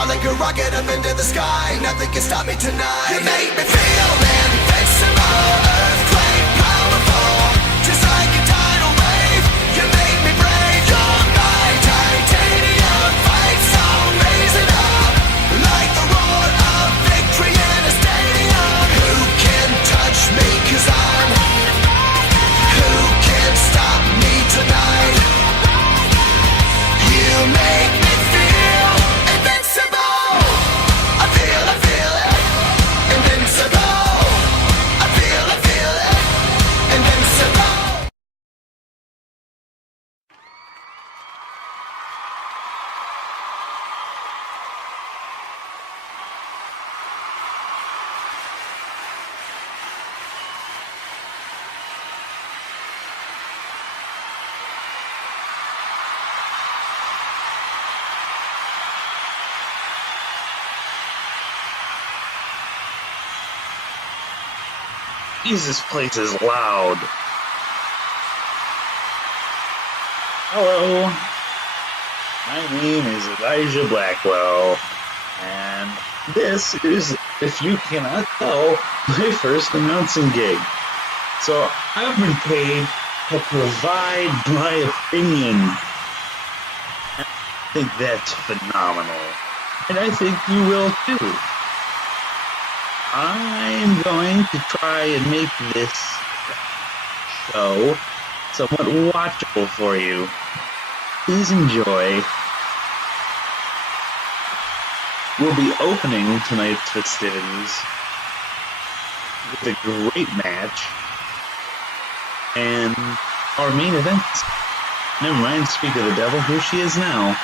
shot like a rocket up into the sky. Nothing can stop me tonight. You make me feel invincible, earthquake powerful, just like a tidal wave. You make me brave. You're my titanium fight song, raise it up like the roar of victory in a stadium. Who can touch me, 'cause I'm who can stop me tonight? You make me feel invincible. I feel it, invincible. I feel it, invincible. Jesus, this place is loud. Hello, my name is Elijah Blackwell, and this is, if you cannot tell, my first announcing gig. So I've been paid to provide my opinion. And I think that's phenomenal, and I think you will too. I'm going to try and make this show somewhat watchable for you. Please enjoy. We'll be opening tonight's festivities with a great match and our main event. Never mind, speak of the devil, here she is now.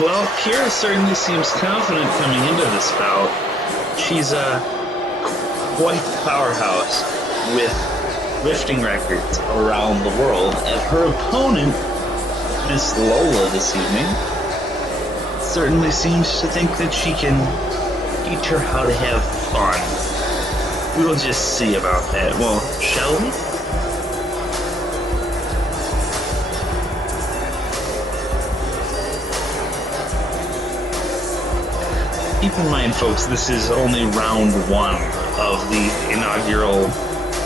Well, Kira certainly seems confident coming into this bout. She's quite the powerhouse with lifting records around the world, and her opponent, Miss Lola, this evening, certainly seems to think that she can teach her how to have fun. We'll just see about that. Well, shall we? Keep in mind, folks, this is only round one of the inaugural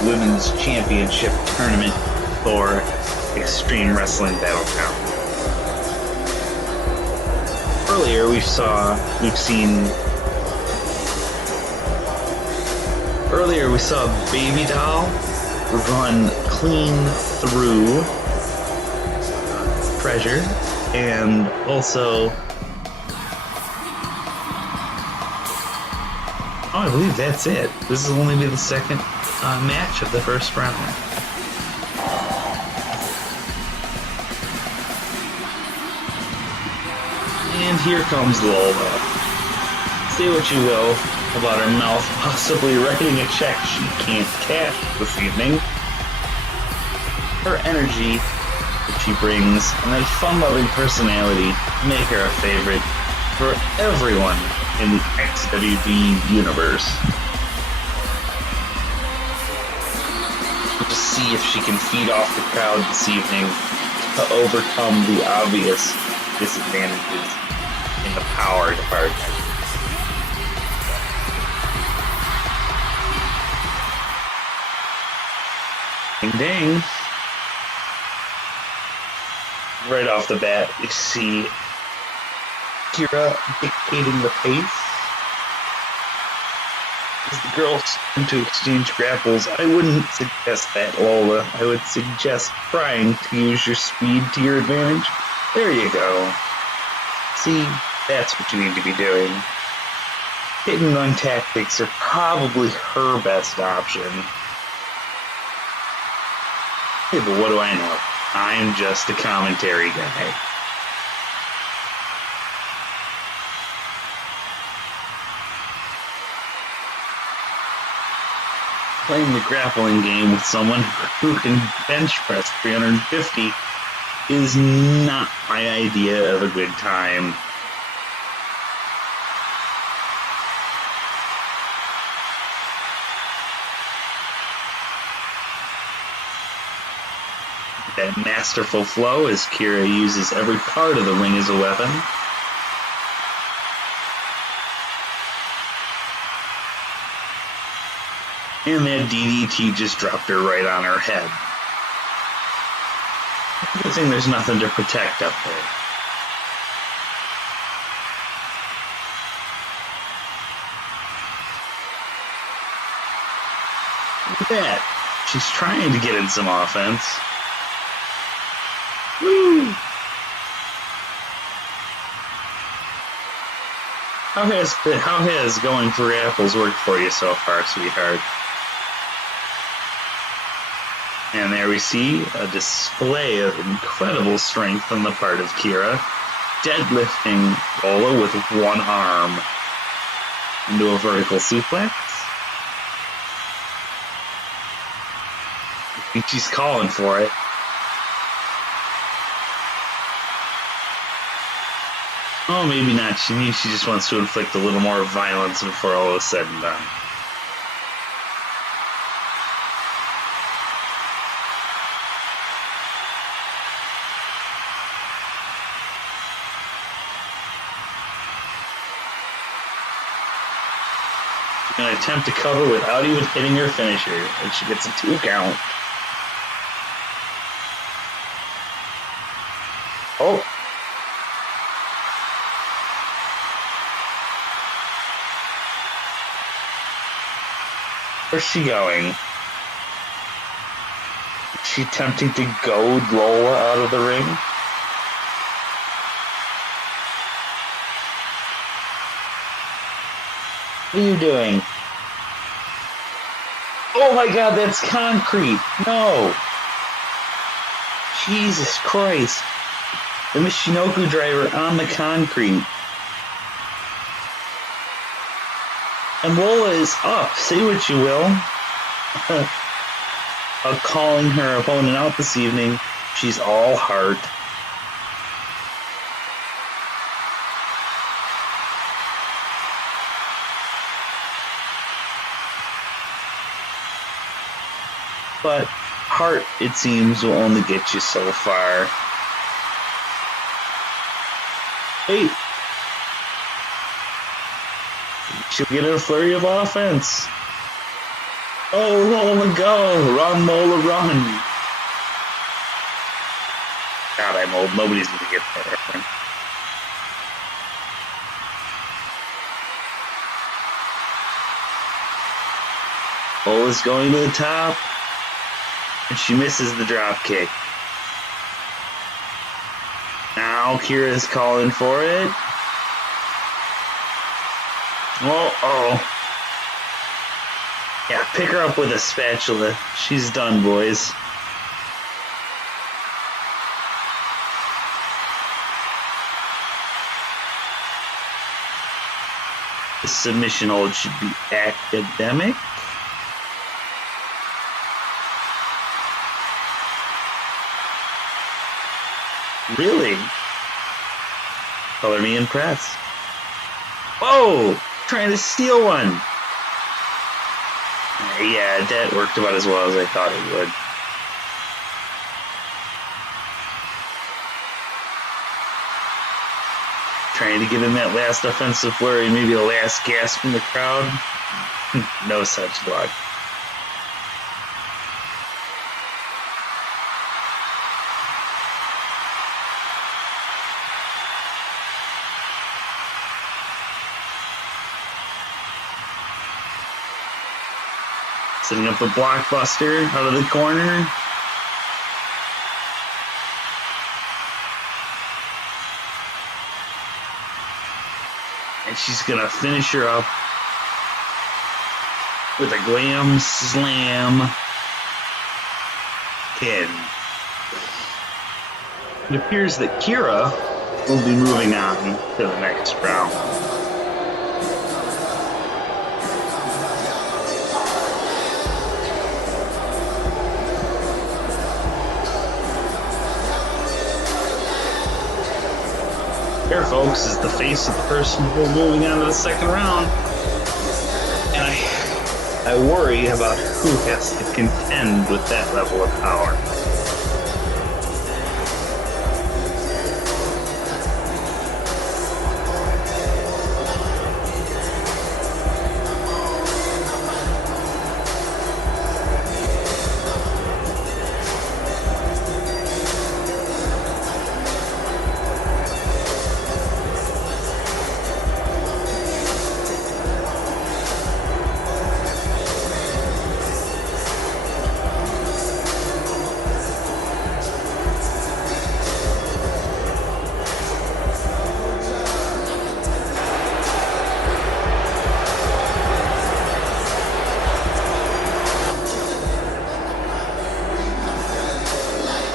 Women's Championship Tournament for Extreme Wrestling Battleground. Earlier, we've seen Baby Doll run clean through Treasure, and also, I believe that's it. This will only be the second match of the first round. And here comes Lola. Say what you will about her mouth possibly writing a check she can't cash this evening. Her energy that she brings and that fun-loving personality make her a favorite for everyone in the XWB universe. We'll just see if she can feed off the crowd this evening to overcome the obvious disadvantages in the power department. Ding ding. Right off the bat, we see Kira dictating the pace. As the girls start to exchange grapples, I wouldn't suggest that, Lola. I would suggest trying to use your speed to your advantage. There you go. See, that's what you need to be doing. Hit and run tactics are probably her best option. Hey, but what do I know? I'm just a commentary guy. Playing the grappling game with someone who can bench press 350 is not my idea of a good time. That masterful flow as Kira uses every part of the ring as a weapon. And that DDT just dropped her right on her head. Good thing there's nothing to protect up there. Look at that. She's trying to get in some offense. Woo! How has going for apples worked for you so far, sweetheart? And there we see a display of incredible strength on the part of Kira, deadlifting Lola with one arm into a vertical suplex. I think she's calling for it. Oh, maybe not. She just wants to inflict a little more violence before all is said and done. She's going to attempt to cover without even hitting her finisher, and she gets a 2 count. Oh. Where's she going? Is she attempting to goad Lola out of the ring? What are you doing? Oh my god, that's concrete! No! Jesus Christ! The Michinoku driver on the concrete. And Lola is up, say what you will. Of calling her opponent out this evening, she's all heart. But heart, it seems, will only get you so far. Hey! She'll get a flurry of offense. Oh, Lola, go! Run, Lola, run! God, I'm old. Nobody's gonna get that reference. Lola's going to the top, and she misses the drop kick. Now Kira's calling for it. Oh. Yeah, pick her up with a spatula. She's done, boys. The submission hold should be academic. Really? Color me impressed. Whoa! Trying to steal one! Yeah, that worked about as well as I thought it would. Trying to give him that last offensive flurry, maybe the last gasp from the crowd. No such luck. Setting up the blockbuster out of the corner. And she's gonna finish her up with a glam slam pin. It appears that Kira will be moving on to the next round. Here, folks, is the face of the person who will be moving on to the second round. And I worry about who has to contend with that level of power.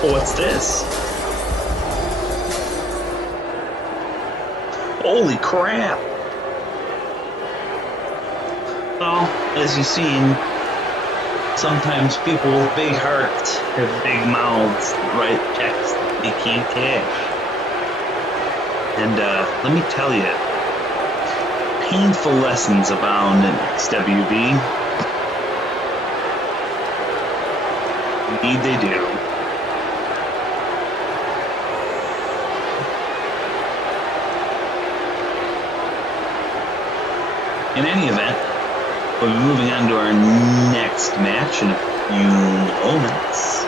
What's this? Holy crap! Well, as you've seen, sometimes people with big hearts have big mouths that write checks that they can't cash. And let me tell you, painful lessons abound in XWB. Indeed they do. In any event, we'll be moving on to our next match in a few moments.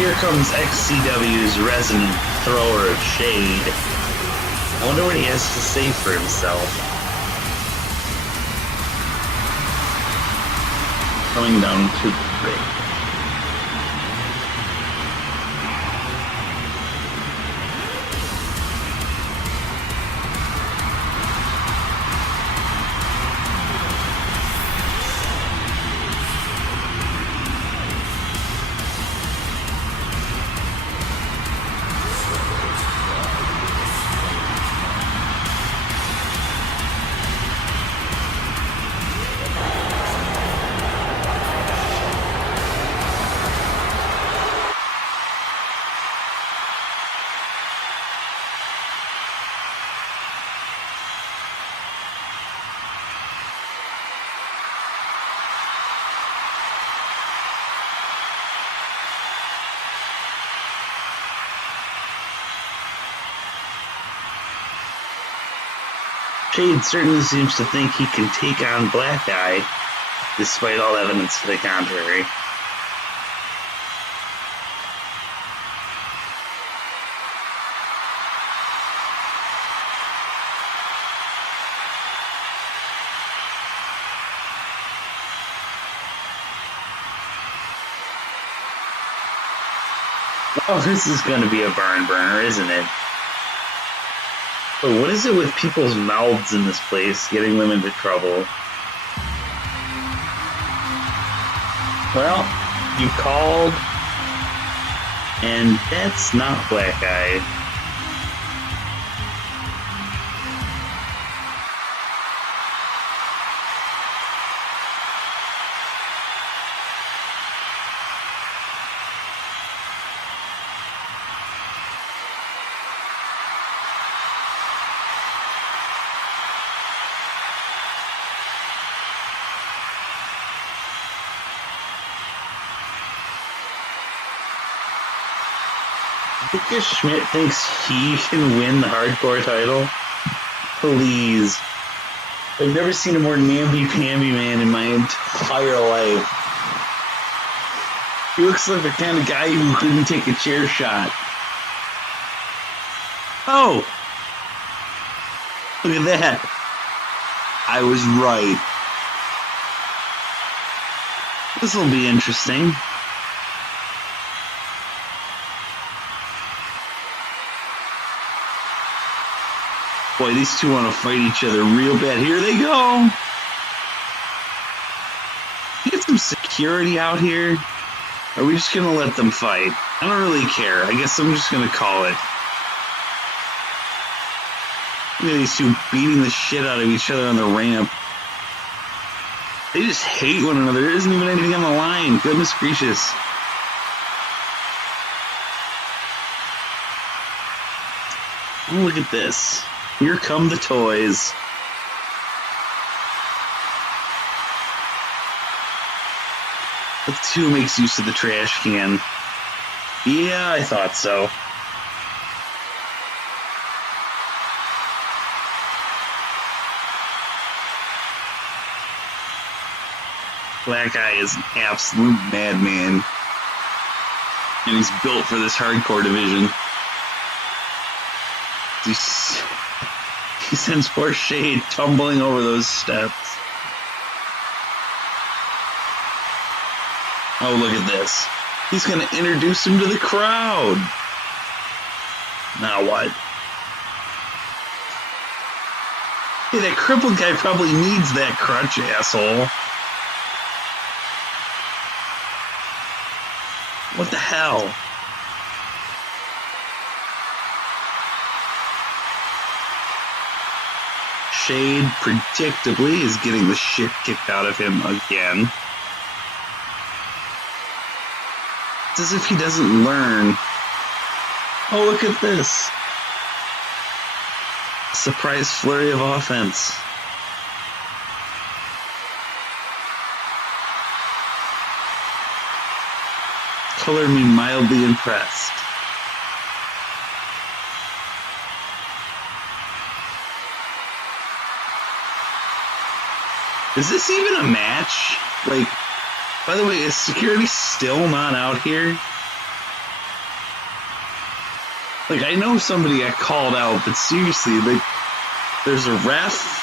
Here comes XCW's resident thrower of shade. I wonder what he has to say for himself. Coming down to the ring. Shade certainly seems to think he can take on Black Eye, despite all evidence to the contrary. Oh, this is going to be a barn burner, isn't it? But what is it with people's mouths in this place, getting them into trouble? Well, you called, and that's not Black Eye. Because Schmidt thinks he can win the hardcore title? Please. I've never seen a more namby-pamby man in my entire life. He looks like the kind of guy who couldn't take a chair shot. Oh! Look at that. I was right. This'll be interesting. Boy, these two want to fight each other real bad. Here they go. Get some security out here. Or are we just going to let them fight? I don't really care. I guess I'm just going to call it. Look at these two beating the shit out of each other on the ramp. They just hate one another. There isn't even anything on the line. Goodness gracious. Oh, look at this. Here come the toys. The two makes use of the trash can. Yeah, I thought so. Black Eye is an absolute madman. And he's built for this hardcore division. He sends poor Shade tumbling over those steps. Oh, look at this. He's going to introduce him to the crowd. Now what? Hey, that crippled guy probably needs that crutch, asshole. What the hell? Shade, predictably, is getting the shit kicked out of him again. It's as if he doesn't learn. Oh, look at this. Surprise flurry of offense. Color me mildly impressed. Is this even a match? Like, by the way, is security still not out here? Like, I know somebody got called out, but seriously, like, there's a ref.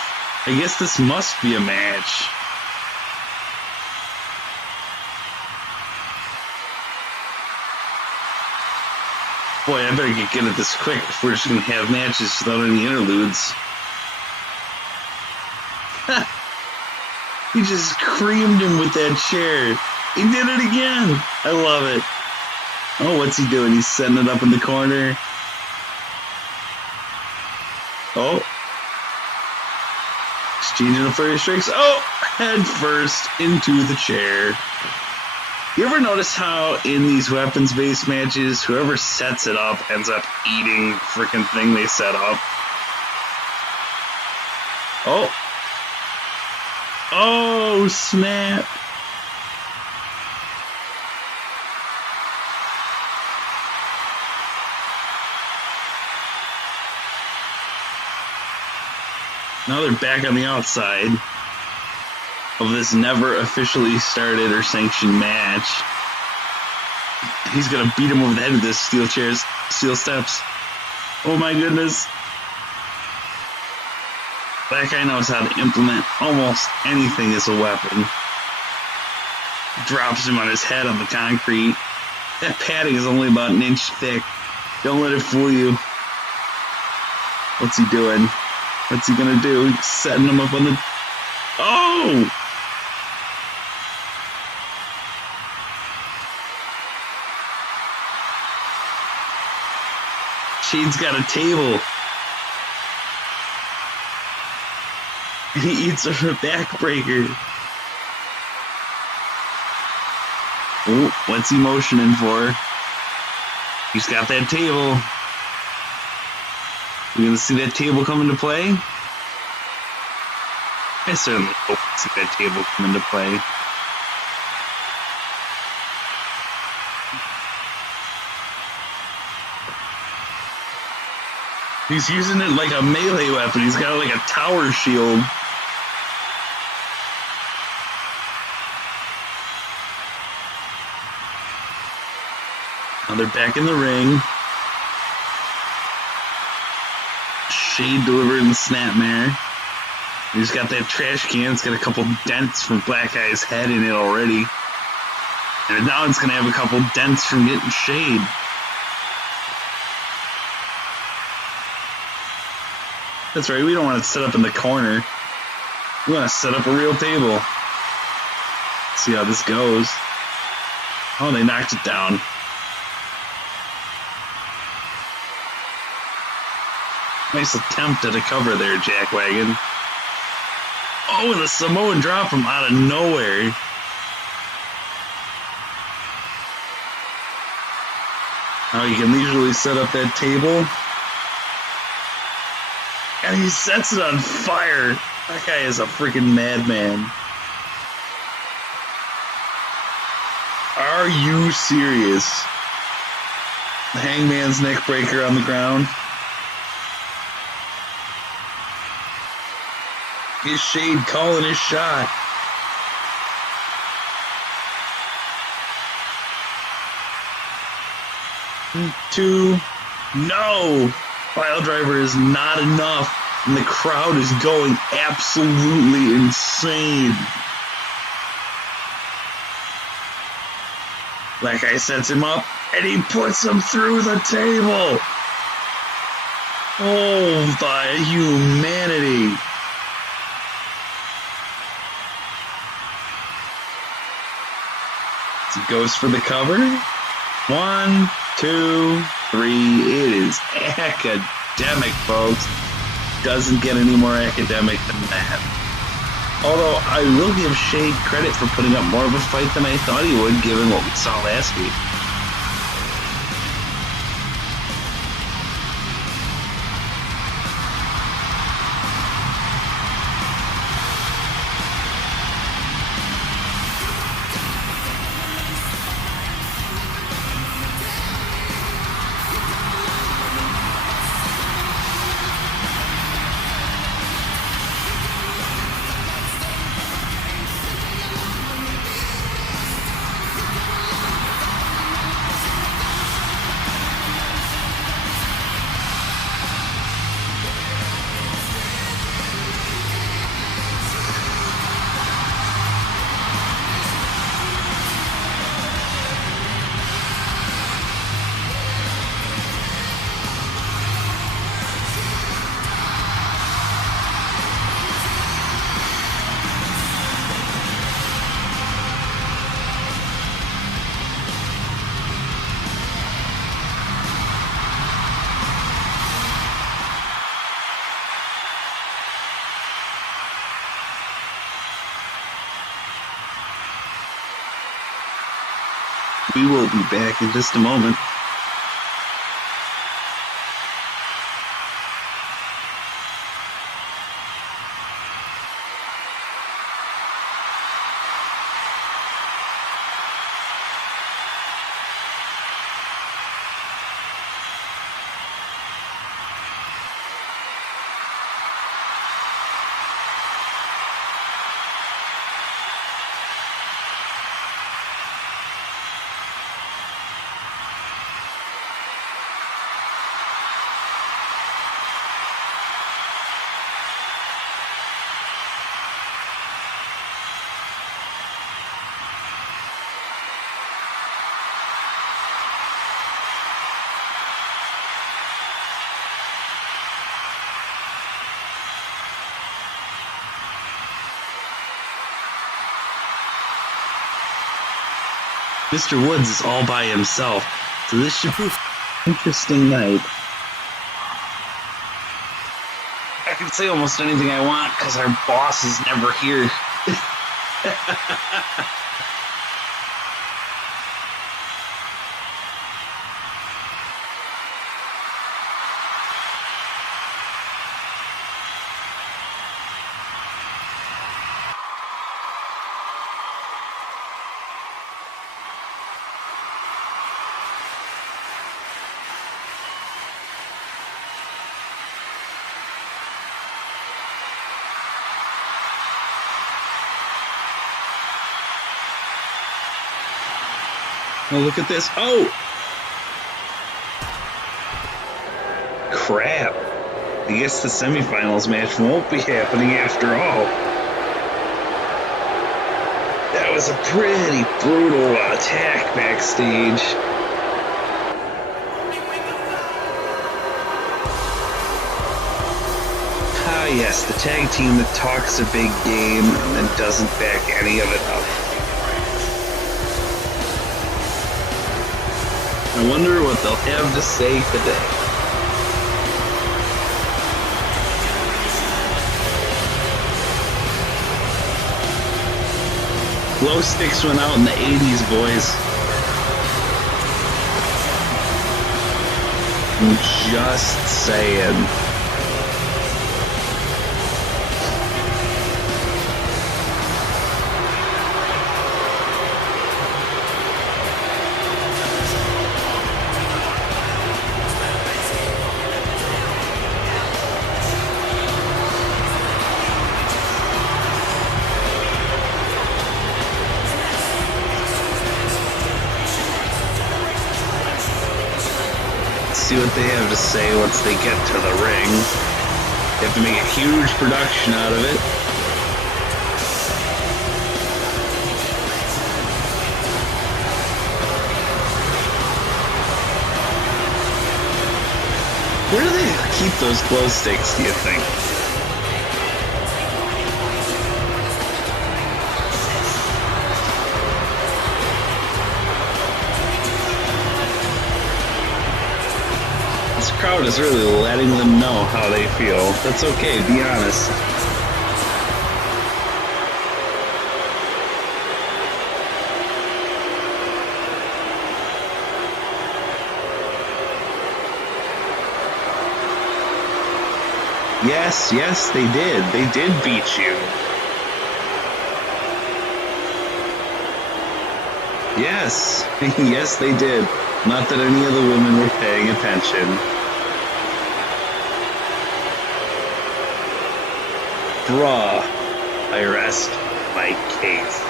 I guess this must be a match. Boy, I better get good at this quick if we're just going to have matches without any interludes. He just creamed him with that chair. He did it again. I love it. Oh, what's he doing? He's setting it up in the corner. Oh. Exchanging the flurry strikes. Oh, head first into the chair. You ever notice how in these weapons-based matches, whoever sets it up ends up eating freaking thing they set up? Oh. Oh, snap. Now they're back on the outside of this never officially started or sanctioned match. He's gonna beat him over the head with this steel chairs, steel steps. Oh my goodness. That guy knows how to implement almost anything as a weapon. Drops him on his head on the concrete. That padding is only about an inch thick. Don't let it fool you. What's he doing? What's he gonna do? He's setting him up on the... Oh! Shade's got a table. And he eats a backbreaker. Oh, what's he motioning for? He's got that table. You gonna see that table come into play? I certainly hope to see that table come into play. He's using it like a melee weapon. He's got like a tower shield. Now they're back in the ring. Shade delivering the snapmare. He's got that trash can. It's got a couple dents from Black Eye's head in it already. And now it's going to have a couple dents from getting Shade. That's right, we don't want to set up in the corner. We want to set up a real table. Let's see how this goes. Oh, they knocked it down. Nice attempt at a cover there, Jackwagon. Oh, and the Samoan drop from out of nowhere. Now you can leisurely set up that table. And he sets it on fire. That guy is a freaking madman. Are you serious? The Hangman's neck breaker on the ground. His Shade calling his shot. Two. No! Pile driver is not enough. And the crowd is going absolutely insane. That guy sets him up, and he puts him through the table. Oh, the humanity. He goes for the cover. 1, 2, 3. It is academic, folks. Doesn't get any more academic than that. Although I will give Shade credit for putting up more of a fight than I thought he would, given what we saw last week. We will be back in just a moment. Mr. Woods is all by himself, so this should be an interesting night. I can say almost anything I want because our boss is never here. Oh, look at this. Oh! Crap. I guess the semifinals match won't be happening after all. That was a pretty brutal attack backstage. Ah, yes, the tag team that talks a big game and then doesn't back any of it up. I wonder what they'll have to say today. Glow sticks went out in the 80s, boys. I'm just saying. See what they have to say once they get to the ring. They have to make a huge production out of it. Where do they keep those glow sticks, do you think? This crowd is really letting them know how they feel. That's okay, be honest. Yes, they did. They did beat you. Yes, yes, they did. Not that any of the women were paying attention. Bruh, I rest my case.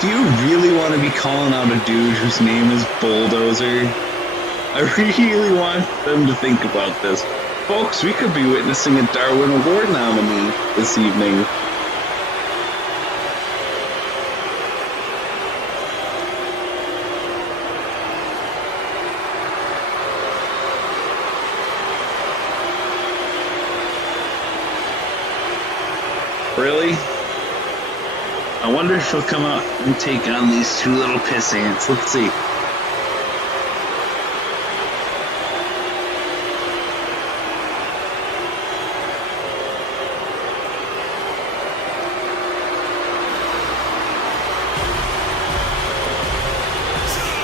Do you really want to be calling out a dude whose name is Bulldozer? I really want them to think about this. Folks, we could be witnessing a Darwin Award nominee this evening. Really? I wonder if he'll come out and take on these two little piss ants. Let's see.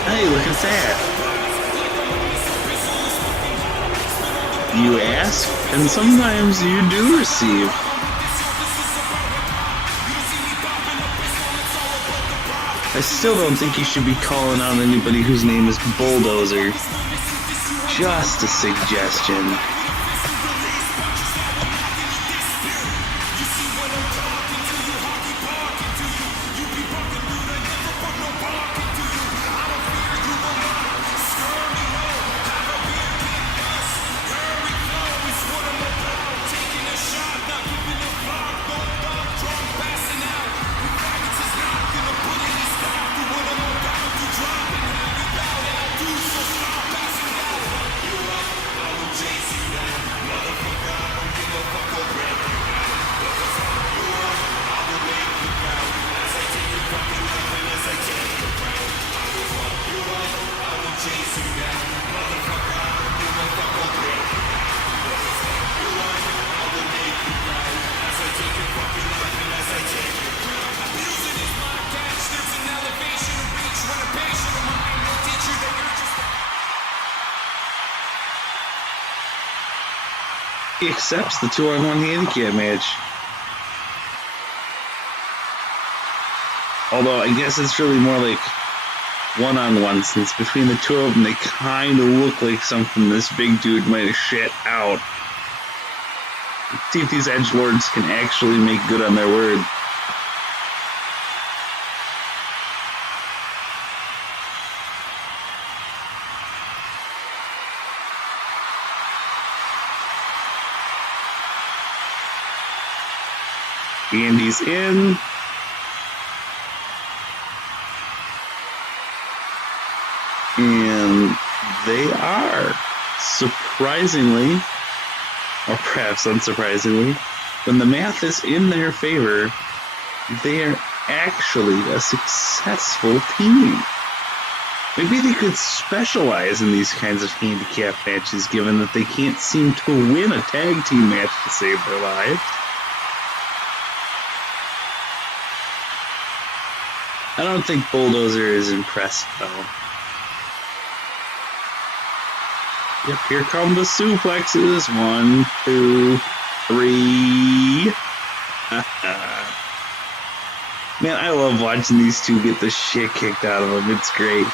Hey, look at that. You ask, and sometimes you do receive. I still don't think you should be calling out anybody whose name is Bulldozer. Just a suggestion. He accepts the 2-on-1 handicap match. Although I guess it's really more like 1-on-1, since between the two of them they kind of look like something this big dude might have shit out. Let's see if these edgelords can actually make good on their word. Andy's in. And they are, surprisingly, or perhaps unsurprisingly, when the math is in their favor, they are actually a successful team. Maybe they could specialize in these kinds of handicap matches, given that they can't seem to win a tag team match to save their lives. I don't think Bulldozer is impressed, though. Yep, here come the suplexes. 1, 2, 3. Man, I love watching these two get the shit kicked out of them. It's great.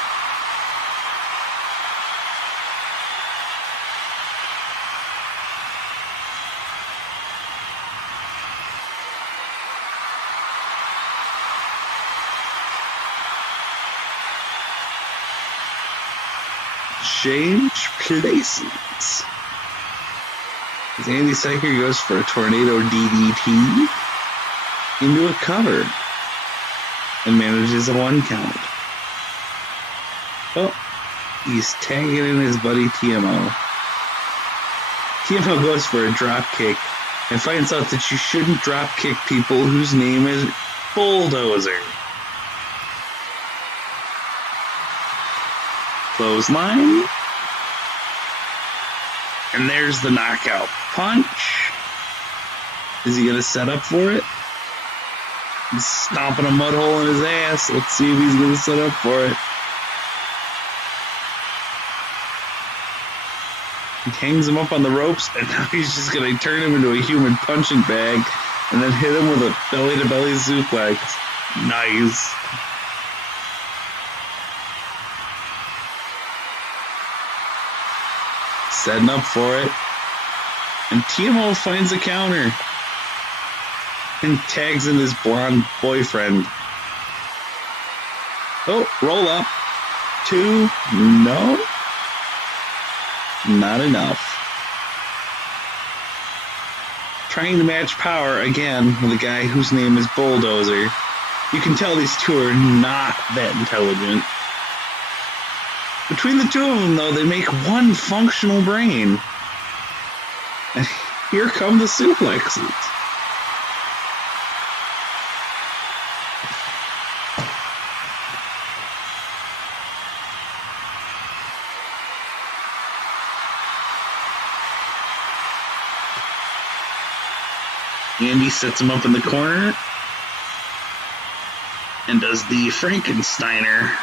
Change places. As Andy Syker goes for a tornado DDT into a cover and manages a 1 count. Oh, he's tagging in his buddy TMO. TMO goes for a drop kick and finds out that you shouldn't drop kick people whose name is Bulldozer. Clothesline. And there's the knockout punch. Is he going to set up for it? He's stomping a mud hole in his ass. Let's see if he's going to set up for it. He hangs him up on the ropes, and now he's just going to turn him into a human punching bag and then hit him with a belly-to-belly suplex. Nice. Setting up for it. And TMO finds a counter. And tags in his blonde boyfriend. Oh, roll up. 2. No. Not enough. Trying to match power again with a guy whose name is Bulldozer. You can tell these two are not that intelligent. Between the two of them, though, they make one functional brain. And here come the suplexes. Andy sets him up in the corner and does the Frankensteiner.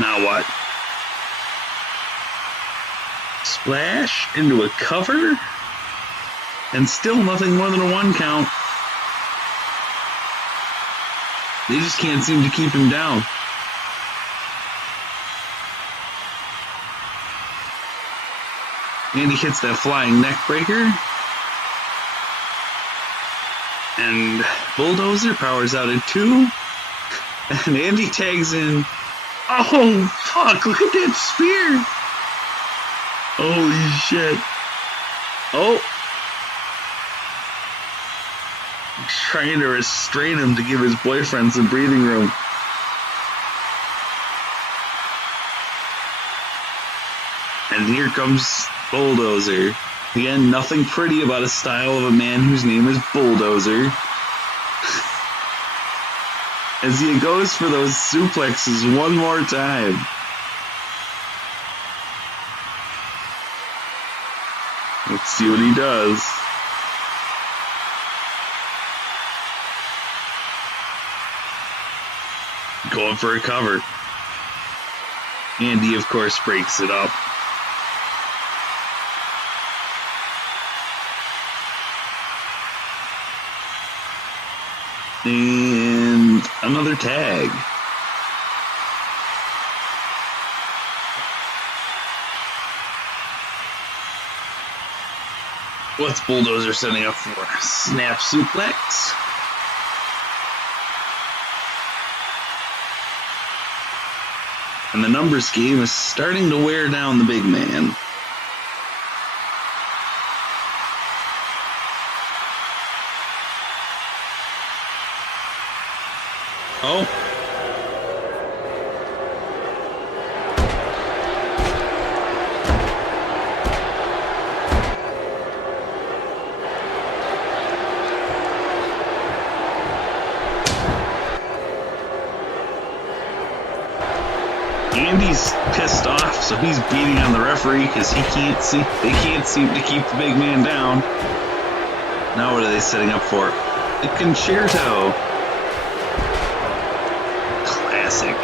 Now what? Splash into a cover, and still nothing more than a 1 count. They just can't seem to keep him down. Andy hits that flying neck breaker. And Bulldozer powers out at 2. And Andy tags in. Oh, fuck, look at that spear. Holy shit. Oh. He's trying to restrain him to give his boyfriend some breathing room. And here comes Bulldozer. Again, nothing pretty about a style of a man whose name is Bulldozer. As he goes for those suplexes one more time. Let's see what he does. Going for a cover. Andy, of course, breaks it up. And another tag. What's Bulldozer setting up for? Snap suplex. And the numbers game is starting to wear down the big man. Oh. Andy's pissed off, so he's beating on the referee because they can't seem to keep the big man down. Now what are they setting up for? The concerto. Classic.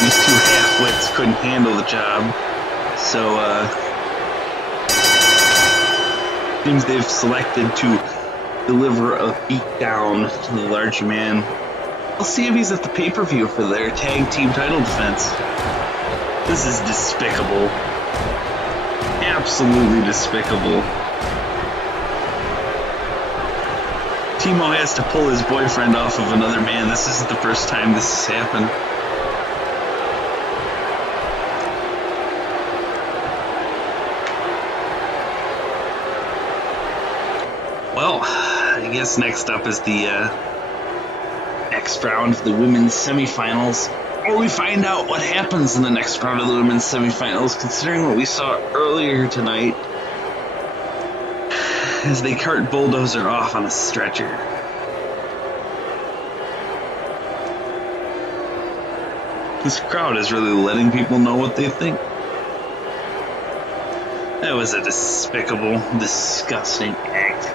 These two half-wits couldn't handle the job, so seems they've selected to deliver a beatdown to the larger man. I'll see if he's at the pay-per-view for their tag team title defense. This is despicable. Absolutely despicable. Timo has to pull his boyfriend off of another man. This isn't the first time this has happened. Well, I guess next up is the next round of the women's semifinals. Or we find out what happens in the next round of the women's semifinals, considering what we saw earlier tonight as they cart Bulldozer off on a stretcher. This crowd is really letting people know what they think. That was a despicable, disgusting act.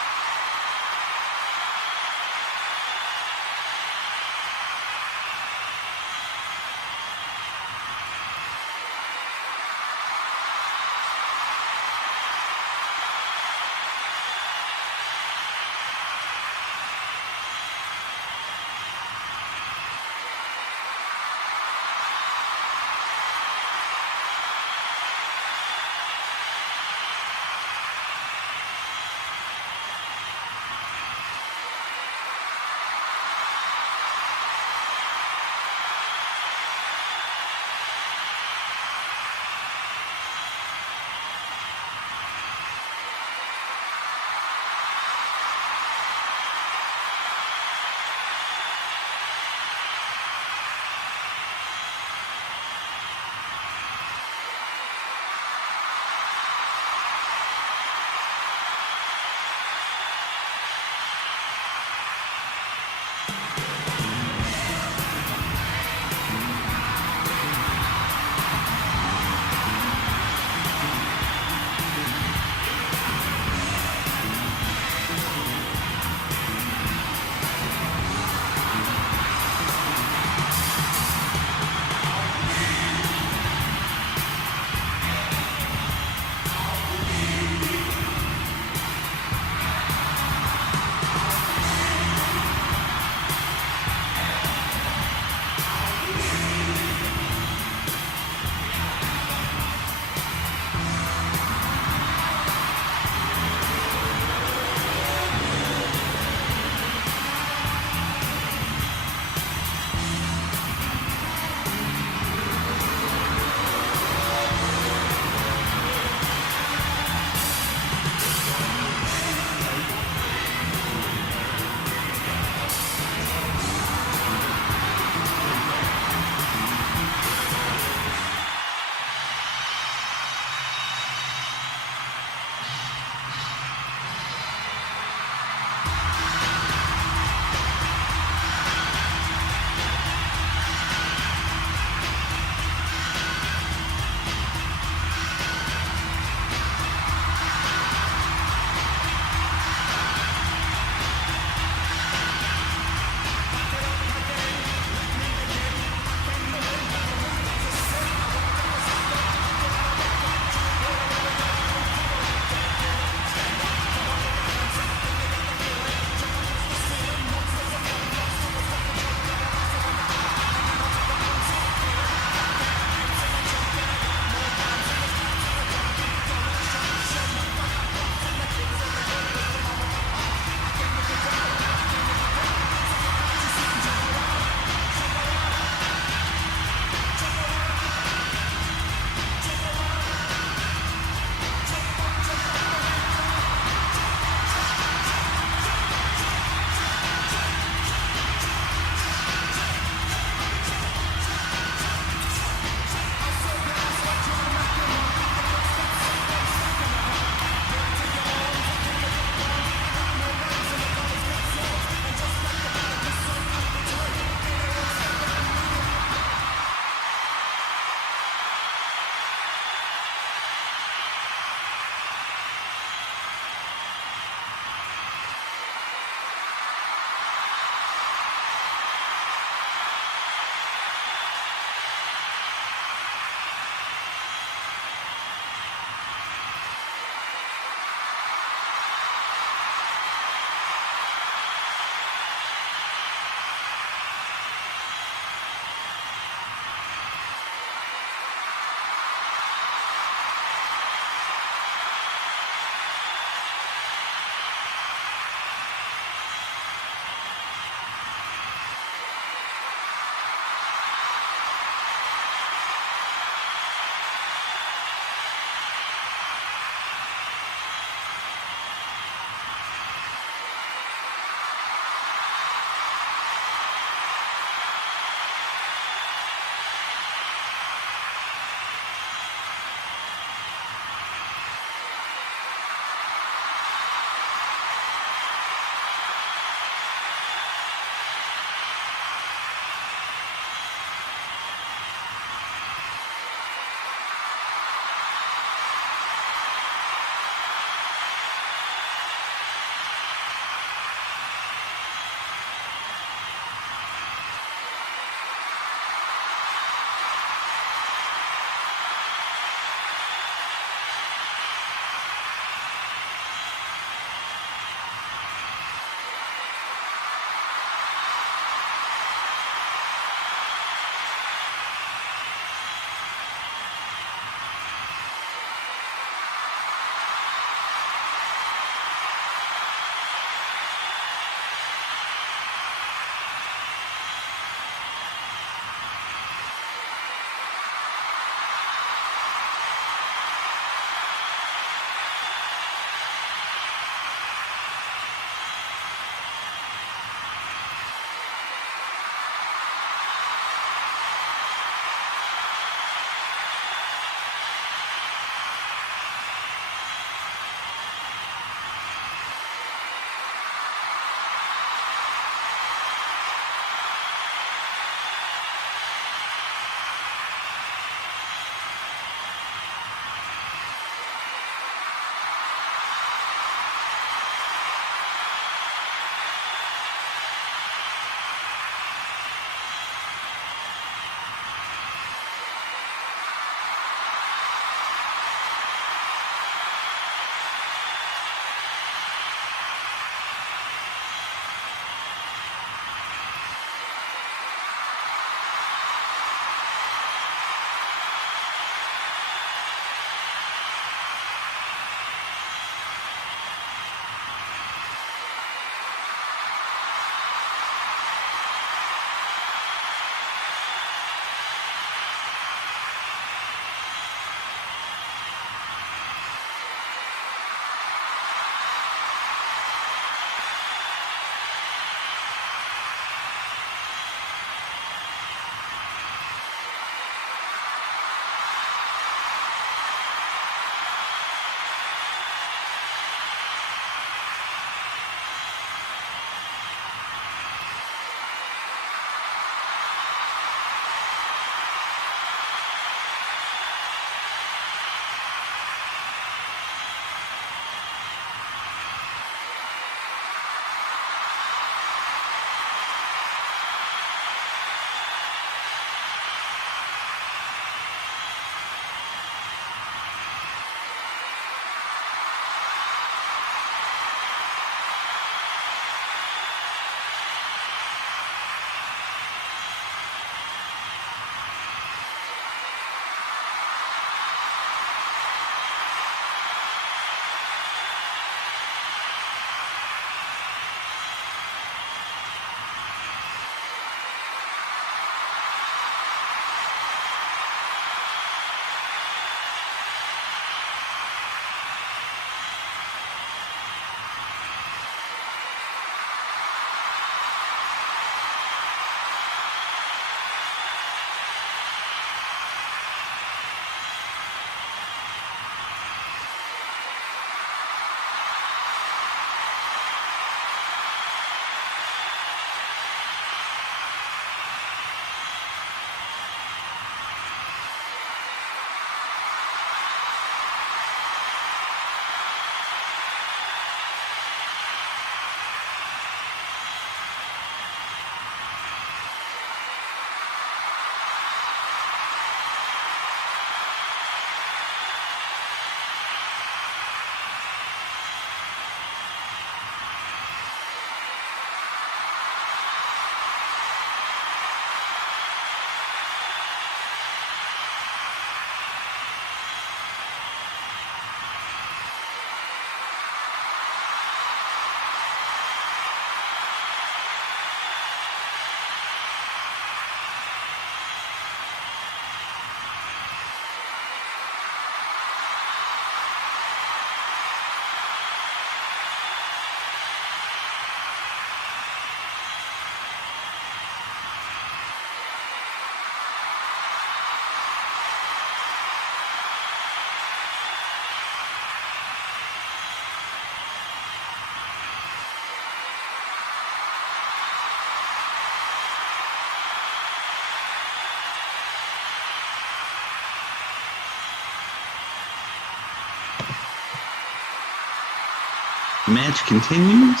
The match continues.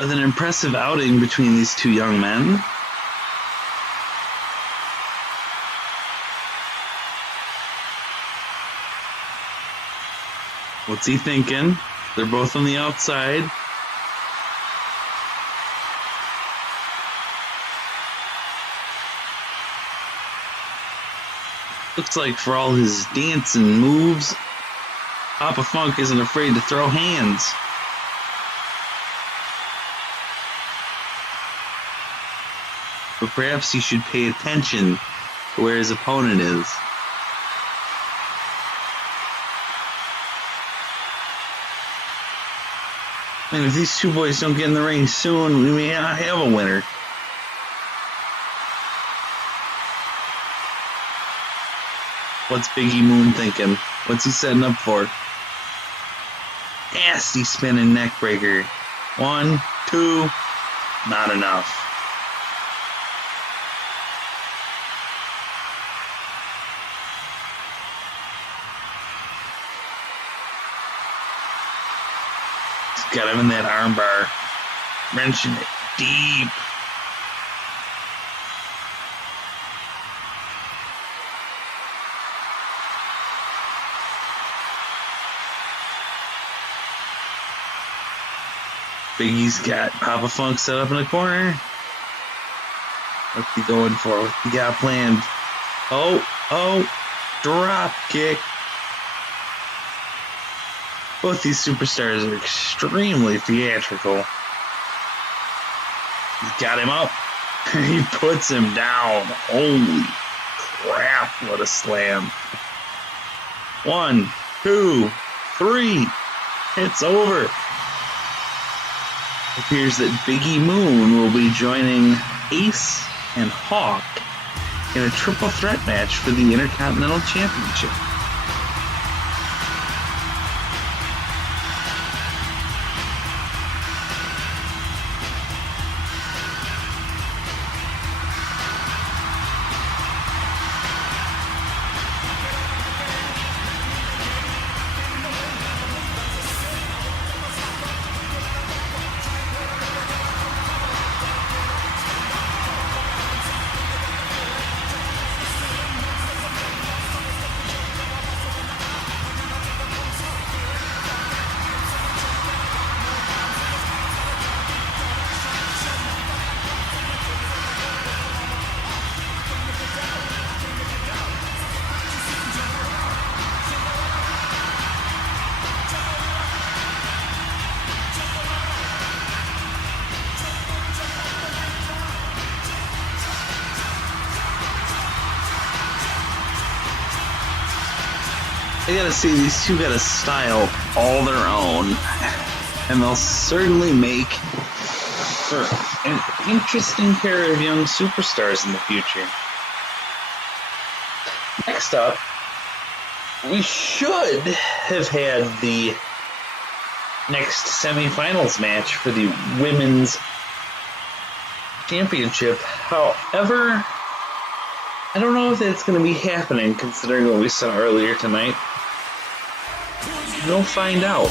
With an impressive outing between these two young men. What's he thinking? They're both on the outside. Looks like for all his dancing moves, Papa Funk isn't afraid to throw hands. But perhaps he should pay attention to where his opponent is. And if these two boys don't get in the ring soon, we may not have a winner. What's Biggie Moon thinking? What's he setting up for? Nasty spinning neck breaker. 1, 2, not enough. Got him in that armbar, wrenching it deep. Biggie's got Papa Funk set up in the corner. What's he going for? What's he got planned? Oh, drop kick. Both these superstars are extremely theatrical. He's got him up. He puts him down. Holy crap, what a slam. 1, 2, 3. It's over. It appears that Biggie Moon will be joining Ace and Hawk in a triple threat match for the Intercontinental Championship. I gotta say, these two got a style all their own, and they'll certainly make for an interesting pair of young superstars in the future. Next up, we should have had the next semifinals match for the women's championship. However, I don't know if that's going to be happening considering what we saw earlier tonight. We'll find out.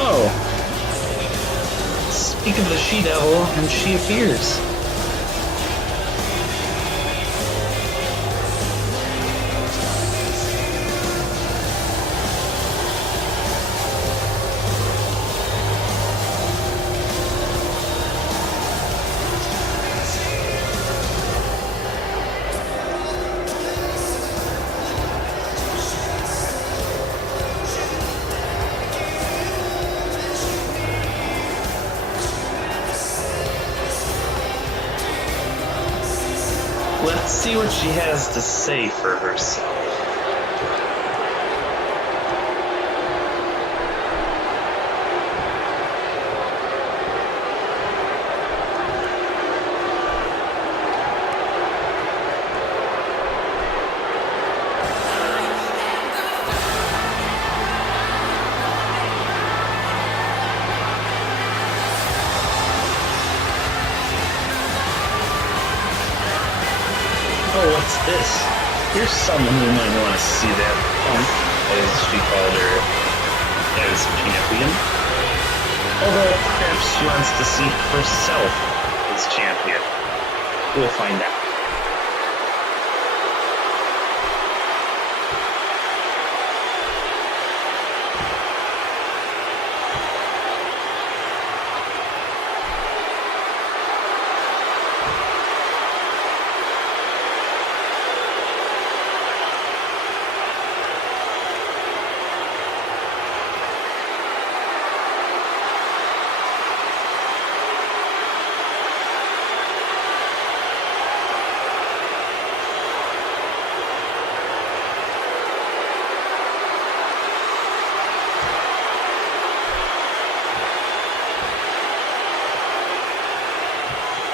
Oh. Speak of the She-Devil, and she appears. Let's see what she has to say for herself. this. Here's someone who might want to see that punk, as she called her, as champion. Although perhaps she wants to see herself as champion. We'll find out.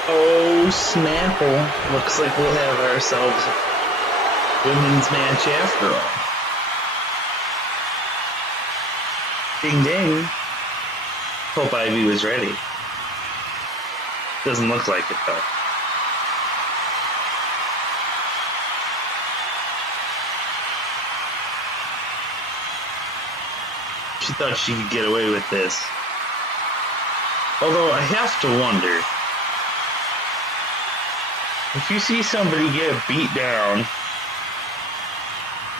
Oh, Snapple. Looks like we'll have ourselves a women's match after all. Ding ding. Hope Ivy was ready. Doesn't look like it though. She thought she could get away with this. Although I have to wonder, if you see somebody get beat down,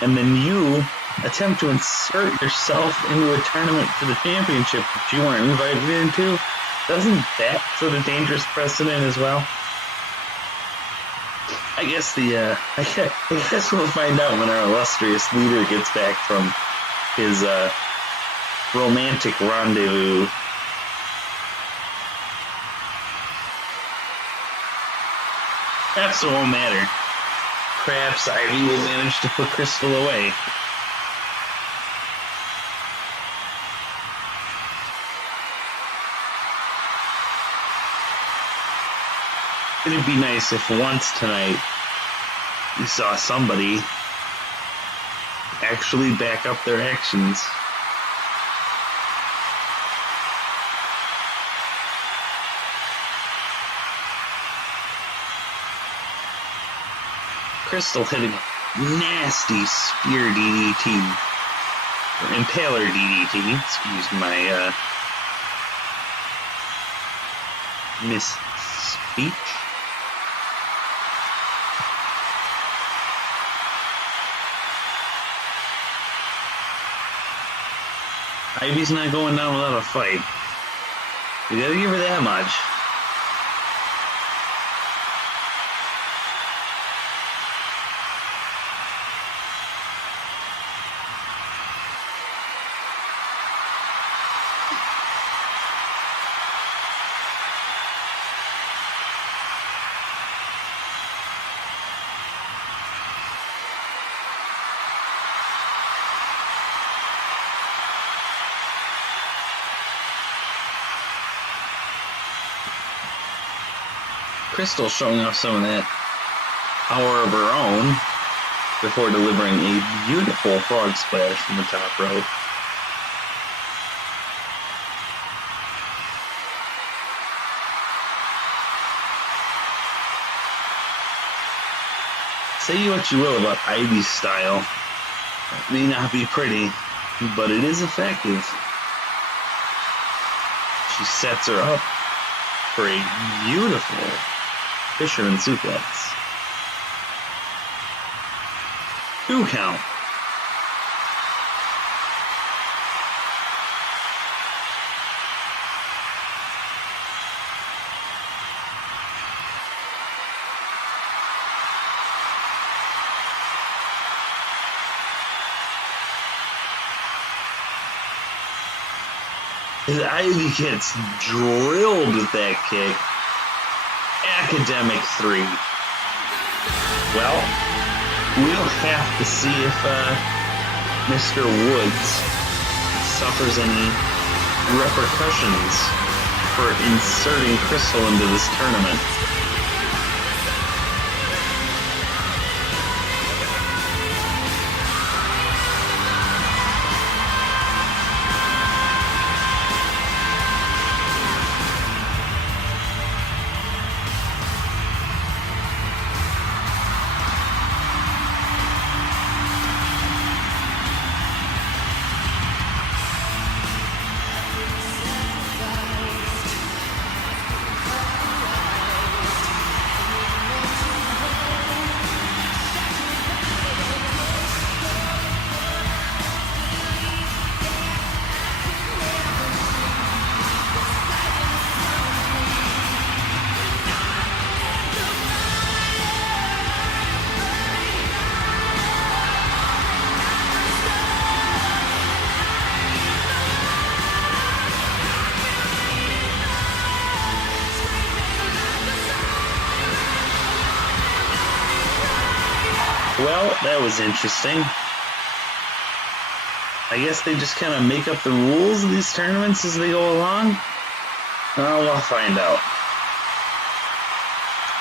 and then you attempt to insert yourself into a tournament for the championship that you weren't invited into, doesn't that set a dangerous precedent as well? I guess we'll find out when our illustrious leader gets back from his romantic rendezvous. Perhaps it won't matter. Perhaps Ivy will manage to put Crystal away. It'd be nice if once tonight you saw somebody actually back up their actions. Crystal hitting a nasty spear DDT, or impaler DDT, excuse my misspeech. Ivy's not going down without a fight. You gotta give her that much. Crystal showing off some of that power of her own before delivering a beautiful frog splash from the top rope. Say what you will about Ivy's style. It may not be pretty, but it is effective. She sets her up for a beautiful fisherman suplex. 2 count. As Ivy gets drilled with that kick. Academic 3. Well, we'll have to see if Mr. Woods suffers any repercussions for inserting Crystal into this tournament. Well, that was interesting. I guess they just kind of make up the rules of these tournaments as they go along. We'll find out.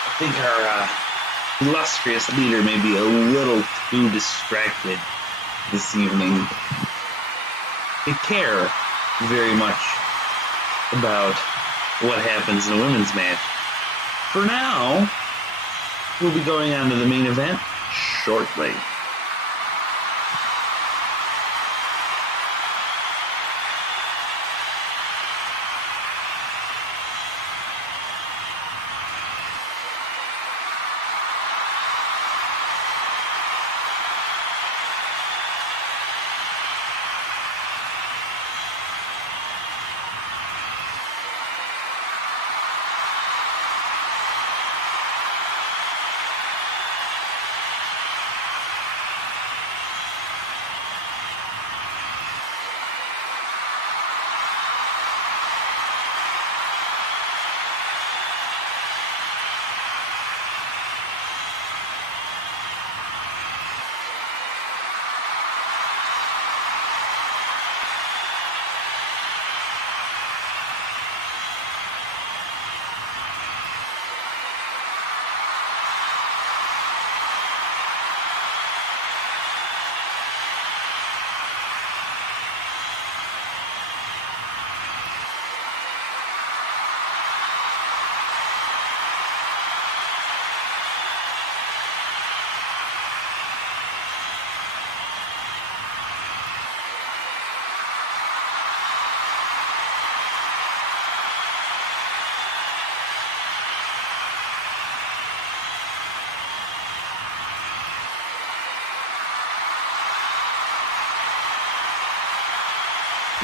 I think our illustrious leader may be a little too distracted this evening to care very much about what happens in a women's match. For now, we'll be going on to the main event shortly.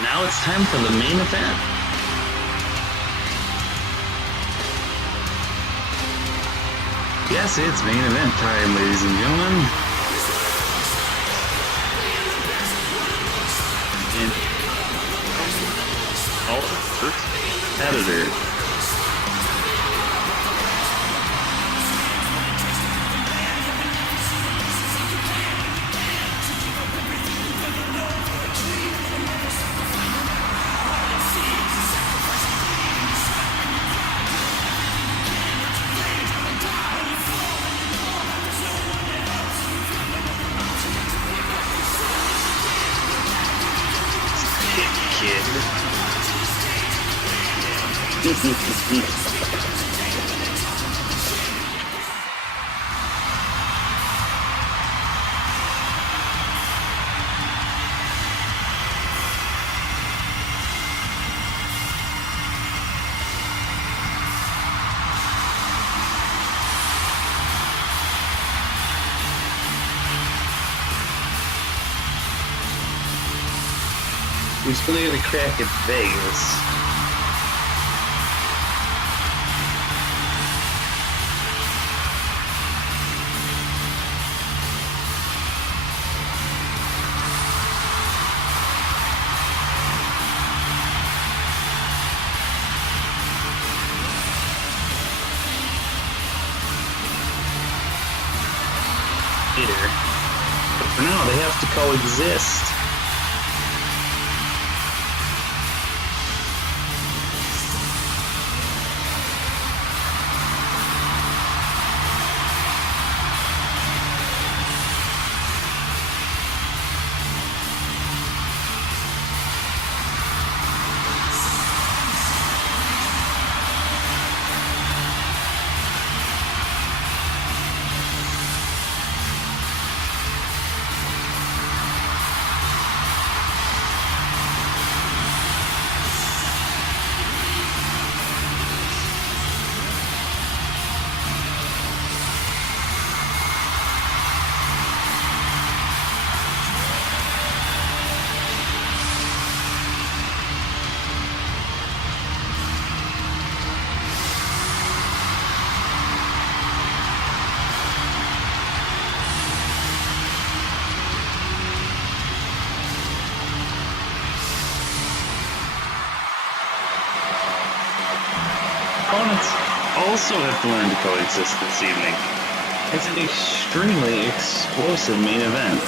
Now it's time for the main event. Yes, it's main event time, ladies and gentlemen. And our first competitor. Who's gonna get a crack at Vegas? Later. But for now, they have to coexist. Opponents also have to learn to coexist this evening. It's an extremely explosive main event.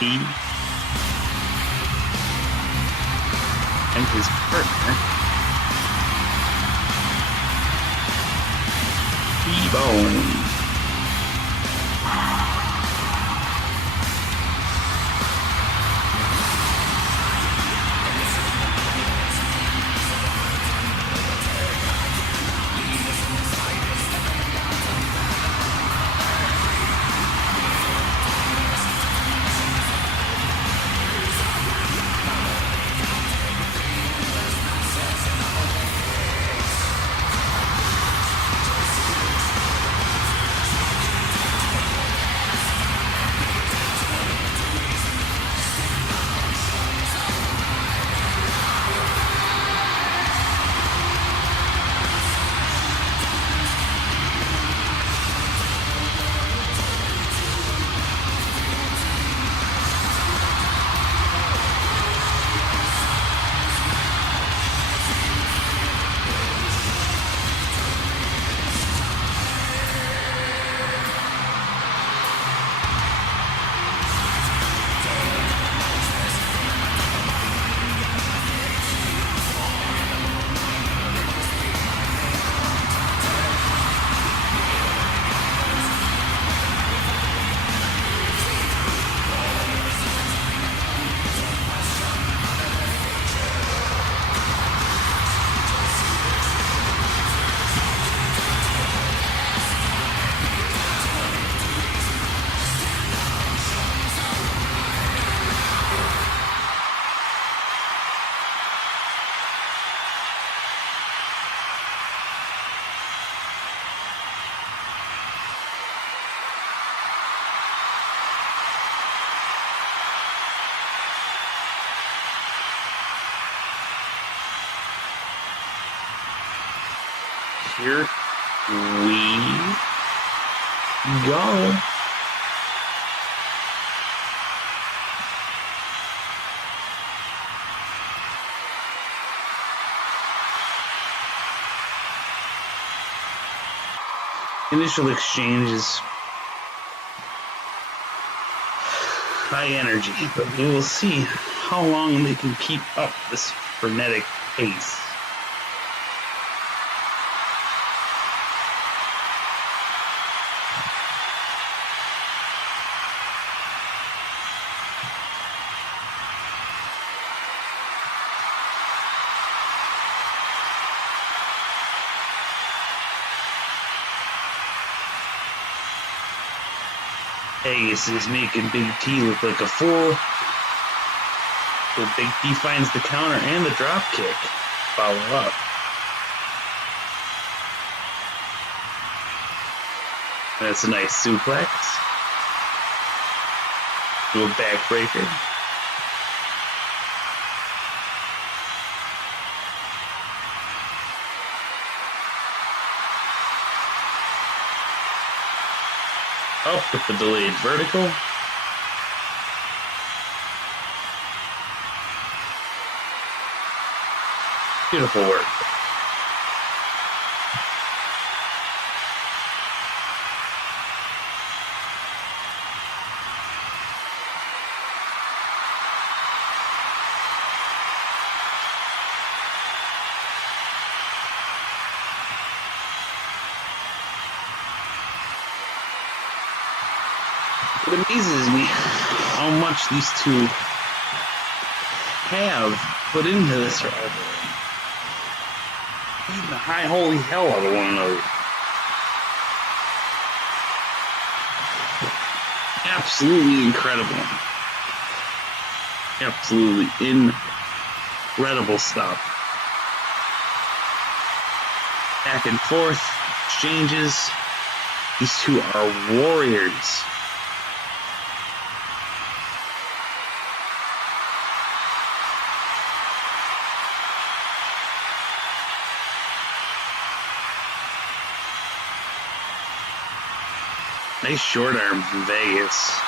He and his partner, T-Bone. Here we go. Initial exchange is high energy, but we will see how long they can keep up this frenetic pace. Ace is making Big T look like a fool. So Big T finds the counter and the drop kick. Follow up. That's a nice suplex. Do a backbreaker. Up with the delayed vertical. Beautiful work. It amazes me how much these two have put into this rivalry. Beating the high holy hell out of one another. absolutely incredible. Absolutely incredible stuff. Back and forth, exchanges. These two are warriors. Nice short arm from Vegas.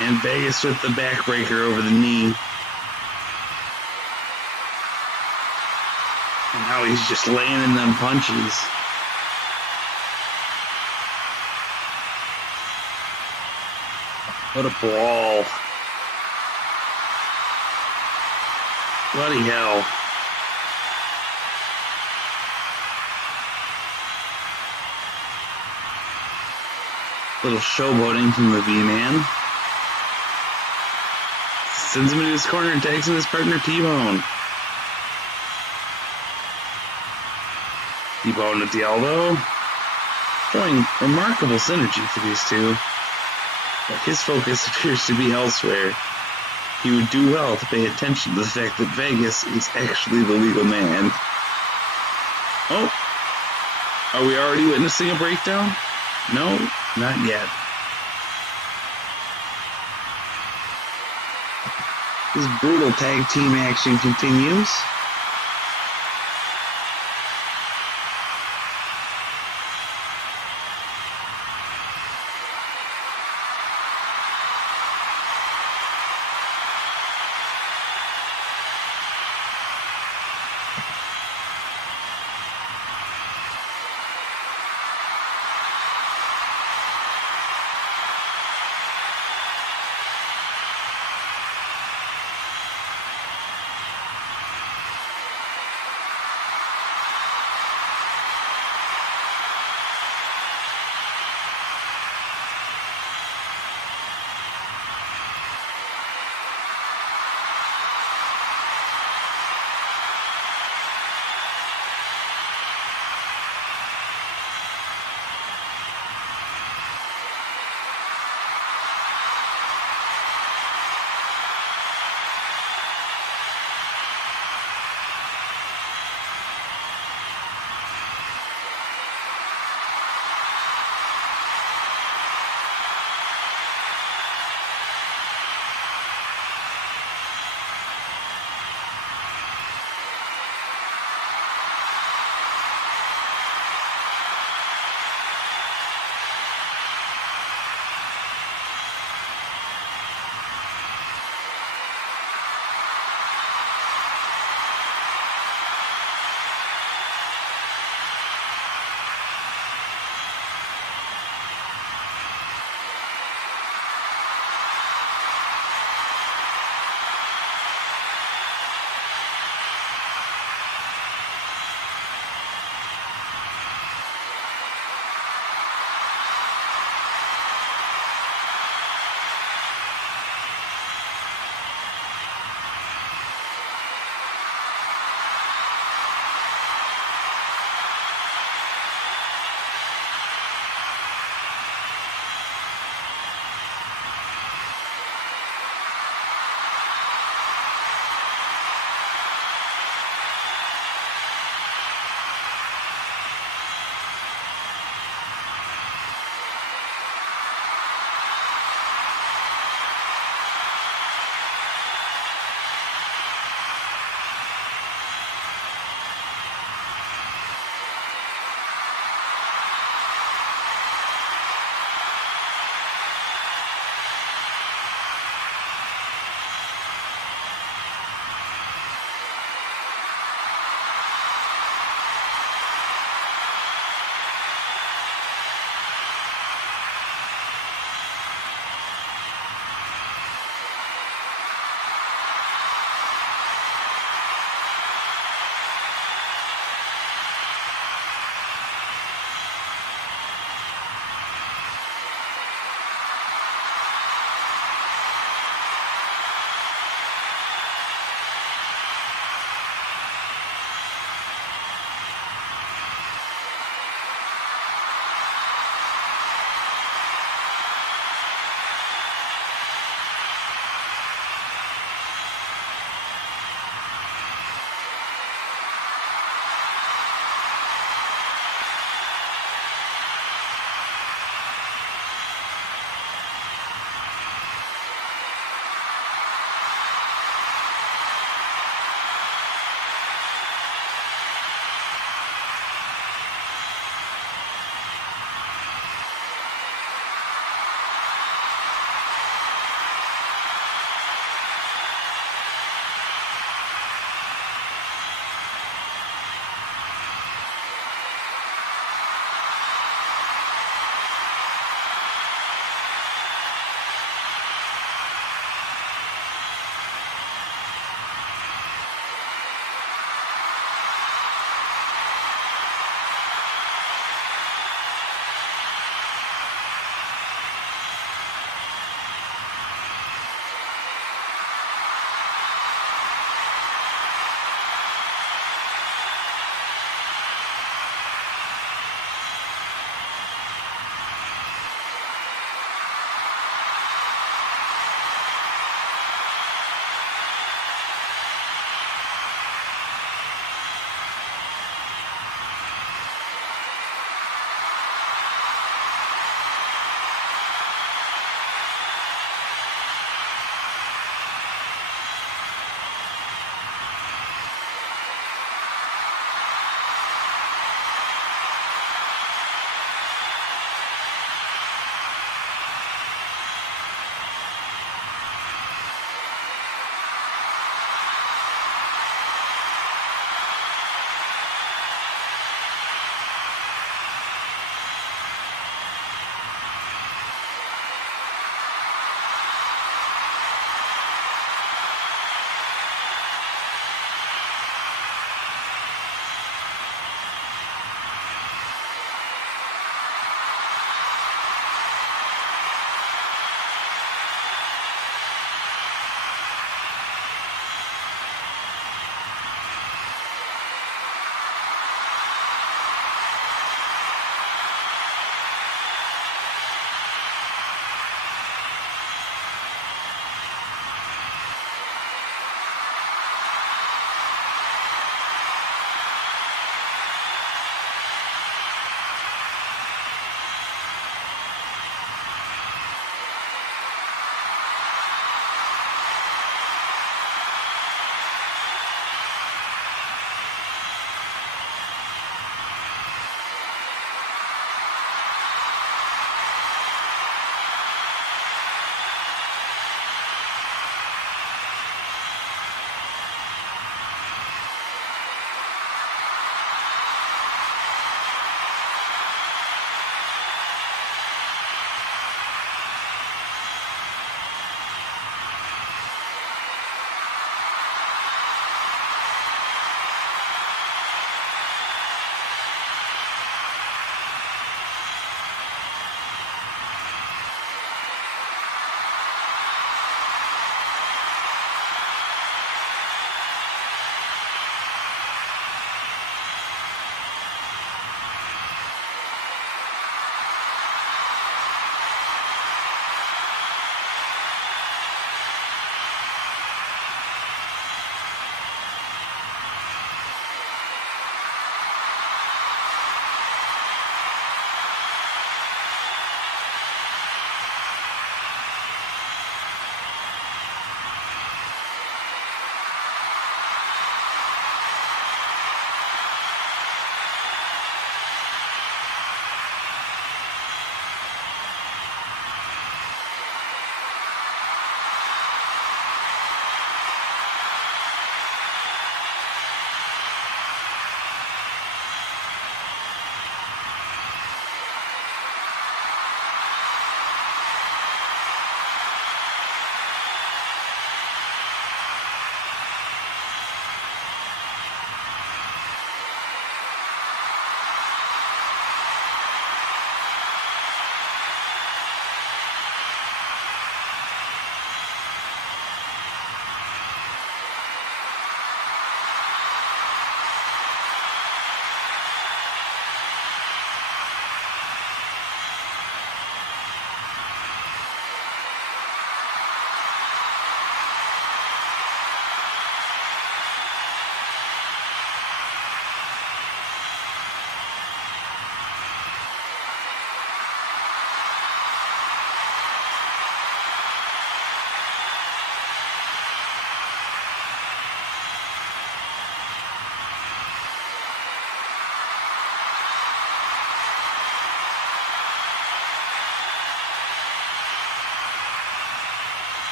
And Vegas with the backbreaker over the knee. And now he's just laying in them punches. What a brawl. Bloody hell. Little showboating from the V-Man. Sends him into his corner and tags in his partner T-Bone. T-Bone at the elbow. Showing remarkable synergy for these two. But his focus appears to be elsewhere. He would do well to pay attention to the fact that Vegas is actually the legal man. Oh, are we already witnessing a breakdown? No, not yet. This brutal tag team action continues.